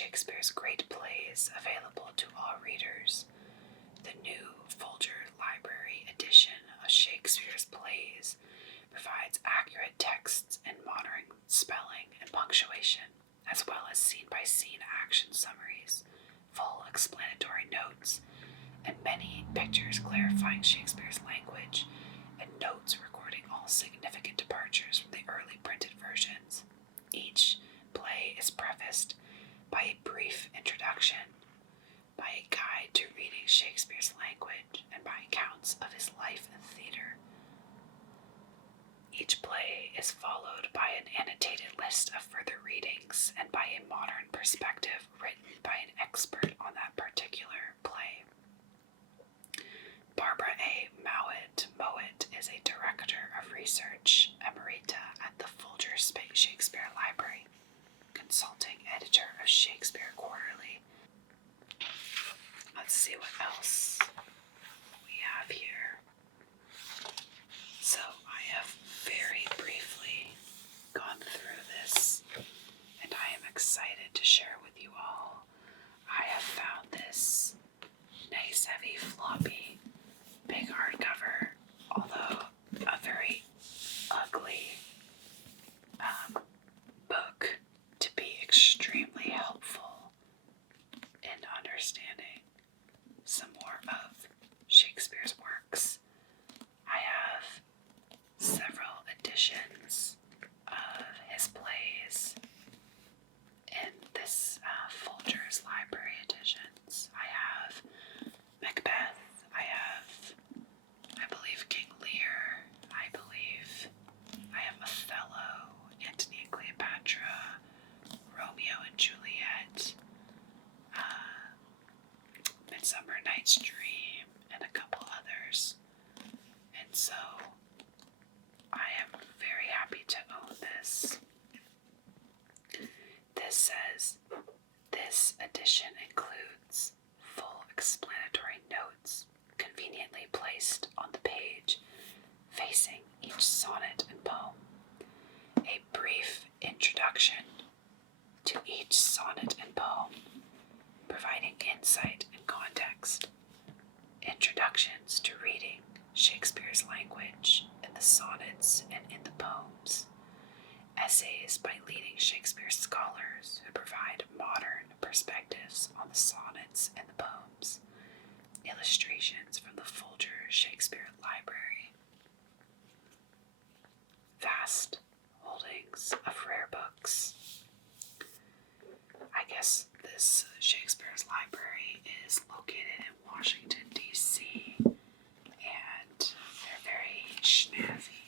Shakespeare's great plays available to all readers. The new Folger Library edition of Shakespeare's plays provides accurate texts in modern spelling and punctuation, as well as scene-by-scene action summaries, full explanatory notes, and many pictures clarifying Shakespeare's language, and notes recording all significant departures from the early printed versions. Each play is prefaced by a brief introduction, by a guide to reading Shakespeare's language, and by accounts of his life in theater. Each play is followed by an annotated list of further readings and by a modern perspective written by an expert on that particular play. Barbara A. Mowat is a director of research emerita at the Folger Shakespeare Library, consulting editor of Shakespeare Quarterly. Let's see what else we have here. So I have very briefly gone through this, and I am excited to share with you all. I have found this nice, heavy, floppy, big hardcover, although a very ugly book, to be extremely helpful in understanding some more of Shakespeare's works. I have several editions of his plays in this Folger's Library editions. I have Macbeth, I believe King Lear, I have Othello, Antony and Cleopatra, Romeo and Juliet, Midsummer Night's Dream, and a couple others. And so I am very happy to own this. This says, this edition includes full explanatory notes conveniently placed on the page facing each sonnet and poem, a brief introduction to each sonnet and poem, providing insight and context, introductions to reading Shakespeare's language in the sonnets and in the poems, essays by leading Shakespeare scholars who provide modern perspectives on the sonnets and the poems, illustrations from the Folger Shakespeare Library, vast holdings of rare books. I guess this Shakespeare's Library is located in Washington, D.C., and they're very snazzy.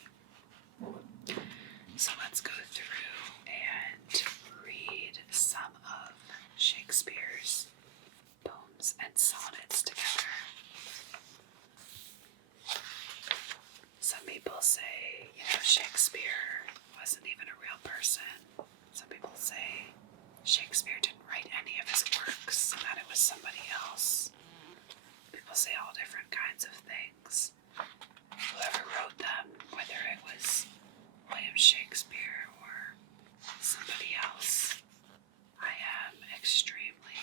So let's go through and read some of Shakespeare's poems and sonnets together. Some people say, Shakespeare wasn't even a real person. Some people say Shakespeare didn't write any of his works and that it was somebody else. People say all different kinds of things. Whoever wrote them, whether it was William Shakespeare or somebody else, I am extremely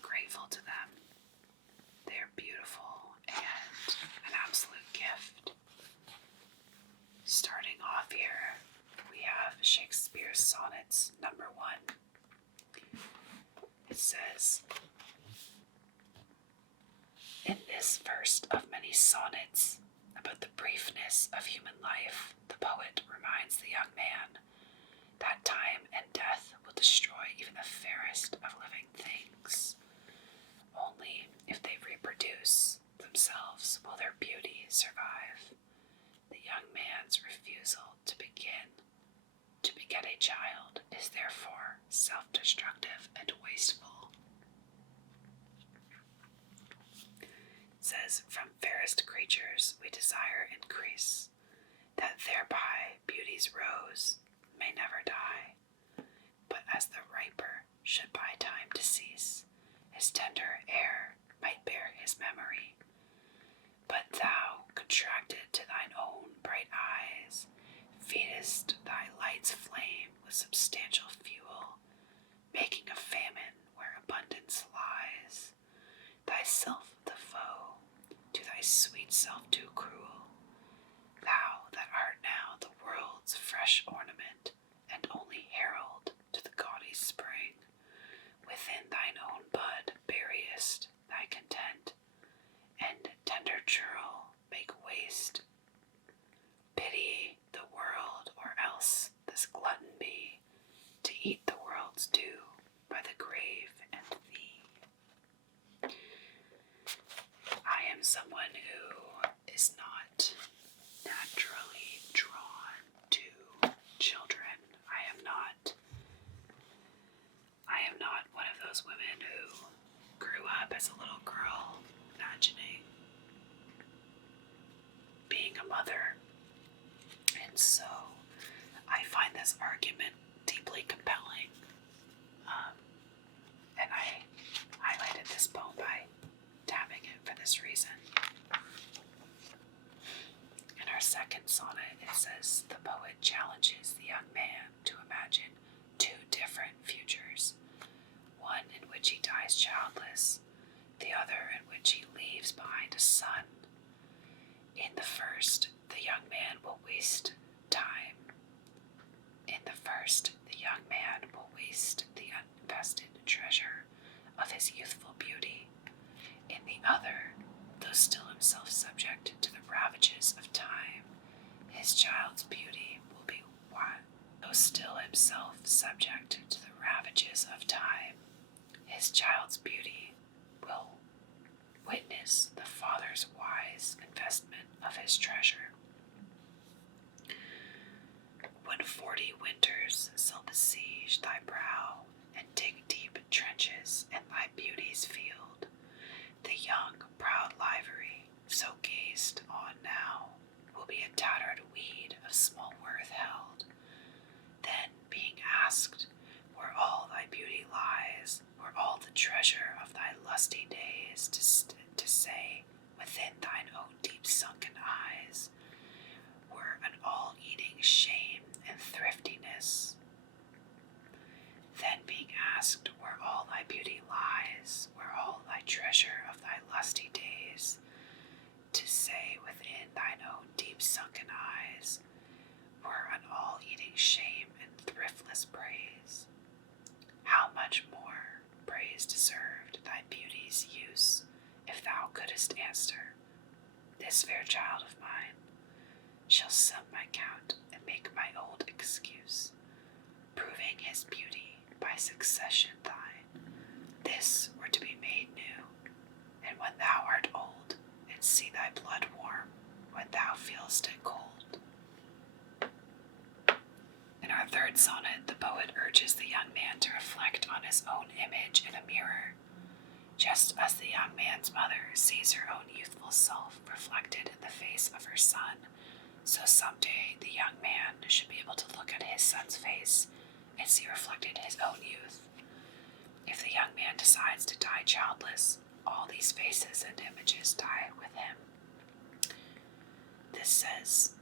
grateful to them. They're beautiful and an absolute gift. Starting off here, we have Shakespeare's Sonnets, number 1. It says, in this first of many sonnets about the briefness of human life, the poet reminds the young man that time and death will destroy even the fairest of living things. Only if they reproduce themselves will their beauty survive. The young man's refusal to beget a child is therefore self-destructive and wasteful. It says, from fairest creatures we desire increase, that thereby beauty's rose may never die, but as the riper should by time decease, his tender air might bear his memory. But thou, contracted to thine own bright eyes, feedest thy light's flame with substantial fuel, making a famine where abundance lies. Thyself the foe, to thy sweet self too cruel, thou that art now the world's fresh ornament, and only herald to the gaudy spring, within thine own bud buryest thy content, and tender churl make waste. Pity the world, or else this glutton be, to eat the world's due by the grave and thee. I am someone who is not naturally drawn to children. I am not one of those women who grew up as a little girl imagining being a mother. And so I find this argument deeply compelling. And I highlighted this poem by tabbing it for this reason. In our second sonnet, it says, the poet challenges the young man to imagine two different futures, one in which he dies childless, the other in which he leaves behind a son. In the first, the young man will waste time. In the first, the young man will waste the uninvested treasure of his youthful beauty. In the other, though still himself subject to the ravages of time, his child's beauty will be what? Though still himself subject to the ravages of time, his child's beauty will witness the father's wise investment of his treasure. When 40 winters shall besiege thy brow, and dig deep trenches in thy beauty's field, the young proud livery, so gazed on now, will be a tattered weed of small worth held. Then, being asked where all thy beauty lies, where all the treasure of thy lusty days, to say, within thine own deep sunken eyes, were an all-eating shame and thriftiness. Then being asked where all thy beauty lies, where all thy treasure of thy lusty days, to say within thine own deep sunken eyes, were an all-eating shame and thriftless praise. How much more praise deserved thy beauty's use, if thou couldst answer, this fair child of mine shall sum my count and make my old excuse, proving his beauty by succession thine. This were to be made new, and when thou art old, and see thy blood warm, when thou feelst it cold. In our third sonnet, the poet urges the young man to reflect on his own image in a mirror, just as the young man's mother sees her own youthful self reflected in the face of her son. So someday the young man should be able to look at his son's face and see reflected his own youth. If the young man decides to die childless, all these faces and images die with him. This says,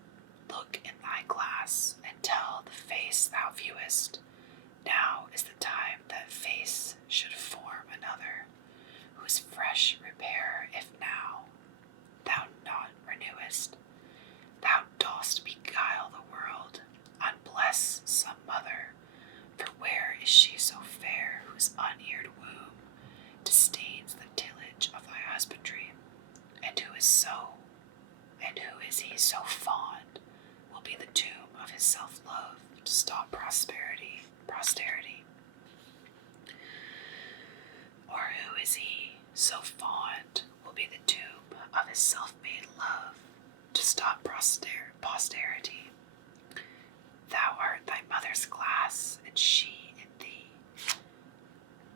look in thy glass and tell the face thou viewest. Now is the time that face should form another, whose fresh repair, if now thou not renewest, thou dost beguile the world, unbless some mother, for where is she so fair whose uneared womb disdains the tillage of thy husbandry, and who is he so fond, will be the tomb of his self-love to stop posterity. Or who is he so fond, will be the tomb of his self-made love to stop posterity. Thou art thy mother's glass, and she in thee.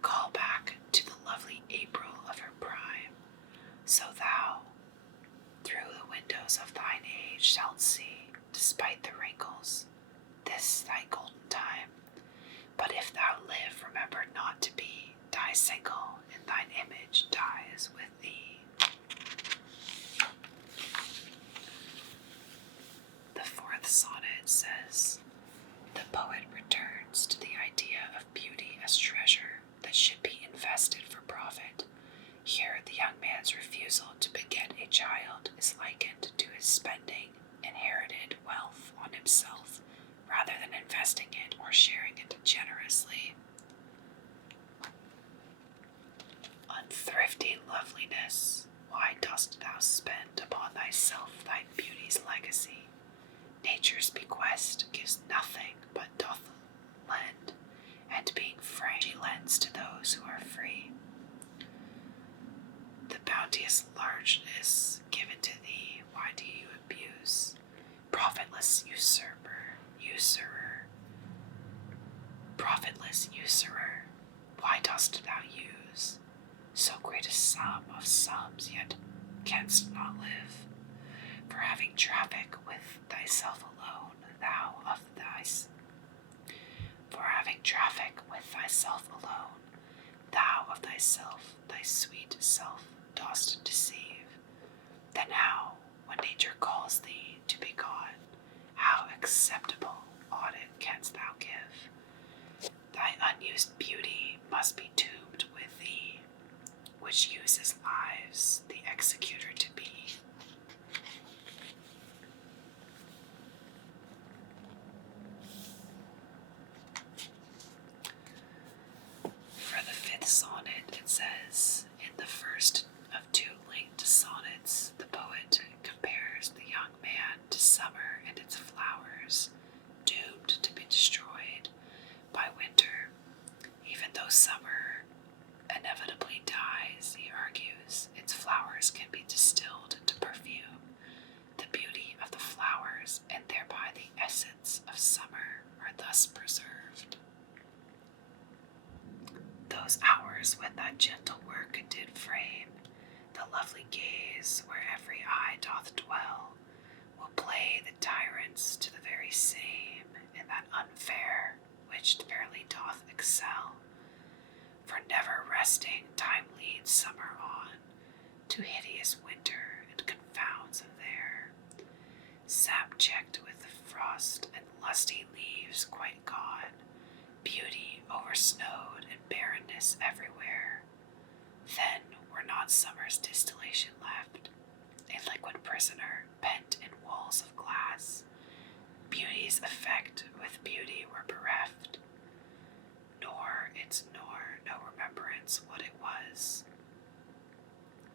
Call back to the lovely April of her prime, so thou, through the windows of thine age, shalt see, despite the wrinkles, this thy golden time. But if thou live, remember not to be, die single, and thine image dies with thee. The fourth sonnet says, the poet returns to the idea of beauty as treasure that should be invested for profit. Here the young man's refusal to beget a child is likened to his spending inherited wealth on himself rather than investing it or sharing it generously. Unthrifty loveliness, why dost thou spend upon thyself thy beauty's legacy? Nature's bequest gives nothing but doth lend, and being free, she lends to those who are free. The bounteous largeness given to thee, why do you abuse? Profitless usurer, why dost thou use so great a sum of sums, yet canst not live? For having traffic with thyself alone, thou of thyself, thy sweet self, dost deceive. Then how, when nature calls thee to be God, how acceptable audit canst thou give? Thy unused beauty must be doomed with thee, which uses lives the executor to be. For the 5th sonnet, it says, in the first of 2 linked sonnets, the poet compares the young man to summer and its flowers, doomed to be destroyed by winter. Even though summer inevitably dies, he argues, its flowers can be distilled into perfume. The beauty of the flowers, and thereby the essence of summer, are thus preserved. Those hours when that gentle work did frame, the lovely gaze where every eye doth dwell, will play the tyrants to the very same, in that unfair which fairly doth excel. For never resting time leads summer on to hideous winter and confounds of there. Sap checked with the frost and lusty leaves quite gone, beauty oversnowed and barrenness everywhere. Then were not summer's distillation left, a liquid prisoner pent in walls of glass. Beauty's effect with beauty were bereft, nor no remembrance what it was.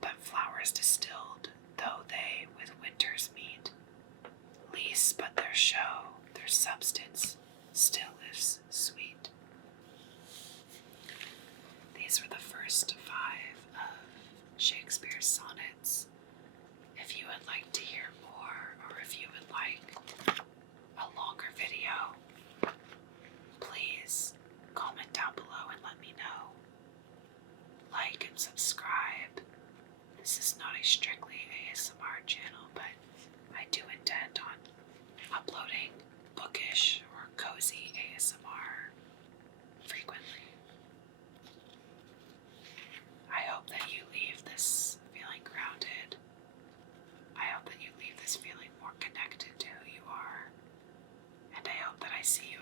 But flowers distilled, though they with winters meet, least but their show, their substance, still is sweet. These were the first 5 of Shakespeare's sonnets. If you would like to hear more, or if you would like a longer video, please comment down below and let me know. Like and subscribe. This is not a strictly ASMR channel, but I do intend on uploading bookish or cozy ASMR frequently. I hope that you leave this feeling grounded. I hope that you leave this feeling more connected to who you are. And I hope that I see you